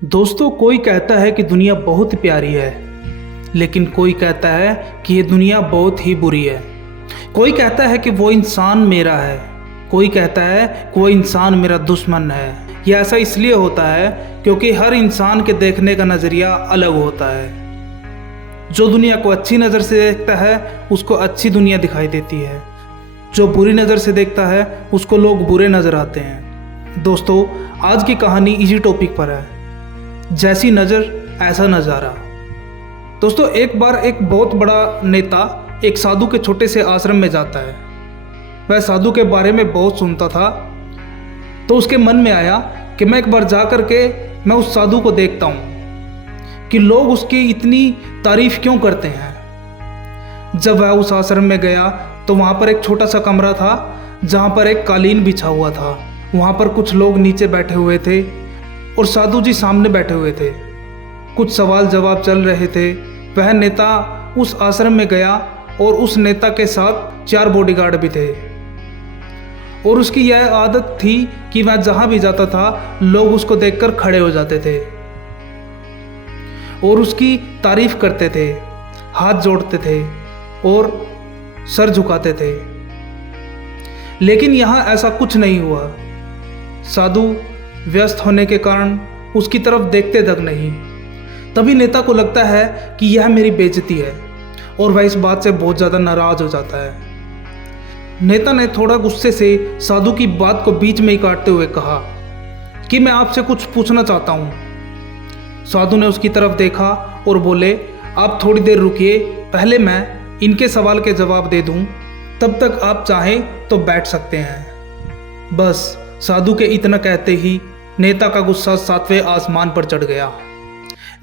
दोस्तों, कोई कहता है कि दुनिया बहुत प्यारी है, लेकिन कोई कहता है कि ये दुनिया बहुत ही बुरी है। कोई कहता है कि वो इंसान मेरा है, कोई कहता है कि वो इंसान मेरा दुश्मन है। ये ऐसा इसलिए होता है क्योंकि हर इंसान के देखने का नज़रिया अलग होता है। जो दुनिया को अच्छी नज़र से देखता है उसको अच्छी दुनिया दिखाई देती है, जो बुरी नज़र से देखता है उसको लोग बुरे नज़र आते हैं। दोस्तों, आज की कहानी इसी टॉपिक पर है, जैसी नज़र ऐसा नज़ारा। दोस्तों, एक बार एक बहुत बड़ा नेता एक साधु के छोटे से आश्रम में जाता है। वह साधु के बारे में बहुत सुनता था, तो उसके मन में आया कि मैं एक बार जा कर के मैं उस साधु को देखता हूँ कि लोग उसकी इतनी तारीफ क्यों करते हैं। जब वह उस आश्रम में गया तो वहाँ पर एक छोटा सा कमरा था जहाँ पर एक कालीन बिछा हुआ था। वहाँ पर कुछ लोग नीचे बैठे हुए थे और साधु जी सामने बैठे हुए थे। कुछ सवाल जवाब चल रहे थे। वह नेता उस आश्रम में गया और उस नेता के साथ 4 बॉडीगार्ड भी थे और उसकी यह आदत थी कि वह जहाँ भी जाता था लोग उसको देखकर खड़े हो जाते थे और उसकी तारीफ करते थे, हाथ जोड़ते थे और सर झुकाते थे। लेकिन यहाँ ऐसा कुछ नहीं हुआ। साधु व्यस्त होने के कारण उसकी तरफ देखते तक नहीं। तभी नेता को लगता है कि यह मेरी बेइज्जती है और वह इस बात से बहुत ज़्यादा नाराज़ हो जाता है। नेता ने थोड़ा गुस्से से साधु की बात को बीच में ही काटते हुए कहा कि मैं आपसे कुछ पूछना चाहता हूँ। साधु ने उसकी तरफ देखा और बोले, आप थोड़ी देर रुकिए, पहले मैं इनके सवाल के जवाब दे दूँ, तब तक आप चाहें तो बैठ सकते हैं। बस साधु के इतना कहते ही नेता का गुस्सा 7वें आसमान पर चढ़ गया।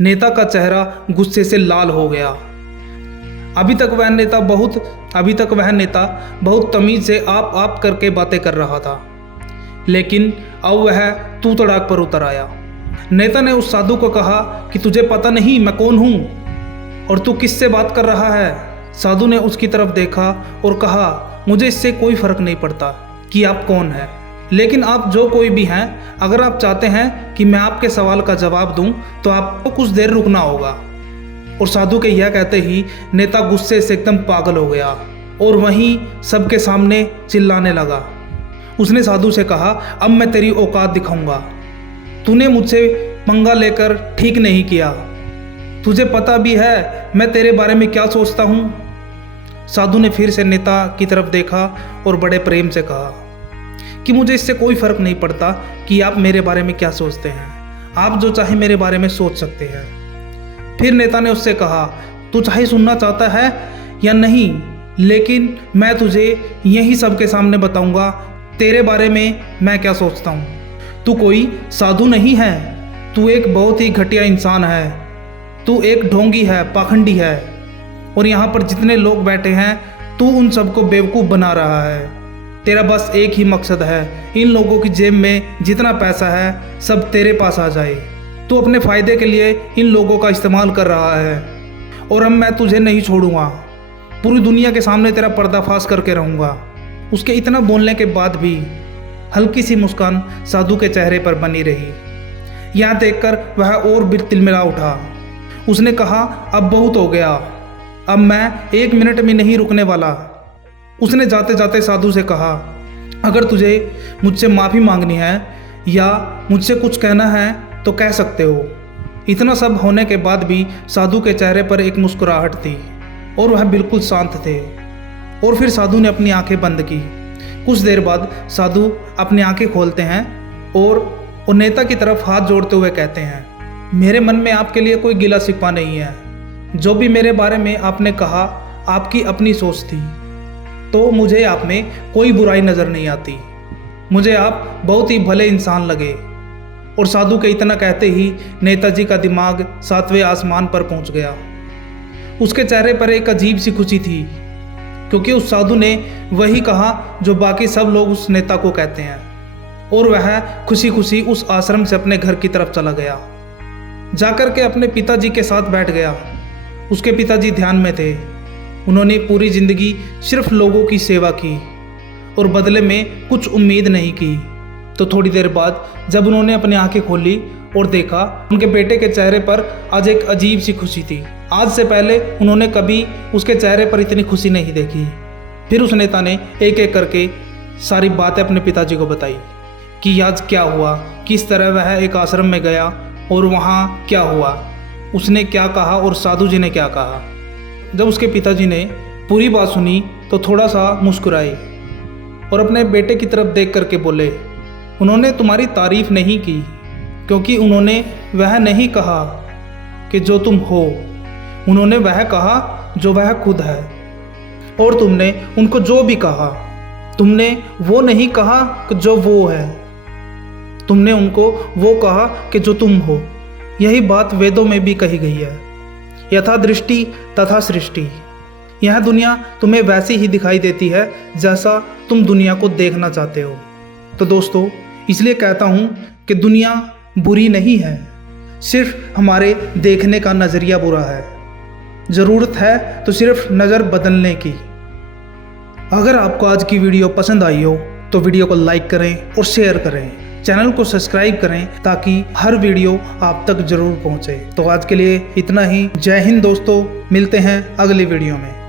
नेता का चेहरा गुस्से से लाल हो गया। अभी तक वह नेता बहुत तमीज से आप करके बातें कर रहा था, लेकिन अब वह तू तड़ाक पर उतर आया। नेता ने उस साधु को कहा कि तुझे पता नहीं मैं कौन हूँ और तू किससे बात कर रहा है। साधु ने उसकी तरफ देखा और कहा, मुझे इससे कोई फर्क नहीं पड़ता कि आप कौन हैं, लेकिन आप जो कोई भी हैं, अगर आप चाहते हैं कि मैं आपके सवाल का जवाब दूं तो आपको कुछ देर रुकना होगा। और साधु के यह कहते ही नेता गुस्से से एकदम पागल हो गया और वहीं सबके सामने चिल्लाने लगा। उसने साधु से कहा, अब मैं तेरी औकात दिखाऊंगा। तूने मुझसे पंगा लेकर ठीक नहीं किया। तुझे पता भी है मैं तेरे बारे में क्या सोचता हूँ। साधु ने फिर से नेता की तरफ देखा और बड़े प्रेम से कहा कि मुझे इससे कोई फर्क नहीं पड़ता कि आप मेरे बारे में क्या सोचते हैं, आप जो चाहे मेरे बारे में सोच सकते हैं। फिर नेता ने उससे कहा, तू चाहे सुनना चाहता है या नहीं, लेकिन मैं तुझे यही सबके सामने बताऊंगा तेरे बारे में मैं क्या सोचता हूँ। तू कोई साधु नहीं है, तू एक बहुत ही घटिया इंसान है, तू एक ढोंगी है, पाखंडी है, और यहाँ पर जितने लोग बैठे हैं तू उन सबको बेवकूफ़ बना रहा है। तेरा बस एक ही मकसद है, इन लोगों की जेब में जितना पैसा है सब तेरे पास आ जाए। तू अपने फ़ायदे के लिए इन लोगों का इस्तेमाल कर रहा है और अब मैं तुझे नहीं छोड़ूंगा। पूरी दुनिया के सामने तेरा पर्दाफाश करके रहूँगा। उसके इतना बोलने के बाद भी हल्की सी मुस्कान साधु के चेहरे पर बनी रही। यह देखकर वह और भी तिलमिला उठा। उसने कहा, अब बहुत हो गया, अब मैं 1 मिनट में नहीं रुकने वाला। उसने जाते जाते साधु से कहा, अगर तुझे मुझसे माफ़ी मांगनी है या मुझसे कुछ कहना है तो कह सकते हो। इतना सब होने के बाद भी साधु के चेहरे पर एक मुस्कुराहट थी और वह बिल्कुल शांत थे। और फिर साधु ने अपनी आंखें बंद की। कुछ देर बाद साधु अपनी आंखें खोलते हैं और नेता की तरफ हाथ जोड़ते हुए कहते हैं, मेरे मन में आपके लिए कोई गिला शिकवा नहीं है। जो भी मेरे बारे में आपने कहा आपकी अपनी सोच थी, तो मुझे आप में कोई बुराई नज़र नहीं आती। मुझे आप बहुत ही भले इंसान लगे। और साधु के इतना कहते ही नेताजी का दिमाग 7वें आसमान पर पहुंच गया। उसके चेहरे पर एक अजीब सी खुशी थी, क्योंकि उस साधु ने वही कहा जो बाकी सब लोग उस नेता को कहते हैं। और वह खुशी खुशी उस आश्रम से अपने घर की तरफ चला गया। जाकर के अपने पिताजी के साथ बैठ गया। उसके पिताजी ध्यान में थे। उन्होंने पूरी ज़िंदगी सिर्फ लोगों की सेवा की और बदले में कुछ उम्मीद नहीं की। तो थोड़ी देर बाद जब उन्होंने अपनी आंखें खोली और देखा उनके बेटे के चेहरे पर आज एक अजीब सी खुशी थी। आज से पहले उन्होंने कभी उसके चेहरे पर इतनी खुशी नहीं देखी। फिर उस नेता ने एक एक करके सारी बातें अपने पिताजी को बताई कि आज क्या हुआ, किस तरह वह एक आश्रम में गया और वहाँ क्या हुआ, उसने क्या कहा और साधु जी ने क्या कहा। जब उसके पिताजी ने पूरी बात सुनी तो थोड़ा सा मुस्कुराए और अपने बेटे की तरफ देख करके बोले, उन्होंने तुम्हारी तारीफ नहीं की, क्योंकि उन्होंने वह नहीं कहा कि जो तुम हो, उन्होंने वह कहा जो वह खुद है। और तुमने उनको जो भी कहा, तुमने वो नहीं कहा कि जो वो है, तुमने उनको वो कहा कि जो तुम हो। यही बात वेदों में भी कही गई है, यथा दृष्टि तथा सृष्टि। यह दुनिया तुम्हें वैसी ही दिखाई देती है जैसा तुम दुनिया को देखना चाहते हो। तो दोस्तों, इसलिए कहता हूँ कि दुनिया बुरी नहीं है, सिर्फ हमारे देखने का नज़रिया बुरा है। ज़रूरत है तो सिर्फ नज़र बदलने की। अगर आपको आज की वीडियो पसंद आई हो तो वीडियो को लाइक करें और शेयर करें, चैनल को सब्सक्राइब करें ताकि हर वीडियो आप तक ज़रूर पहुँचे। तो आज के लिए इतना ही। जय हिंद दोस्तों, मिलते हैं अगली वीडियो में।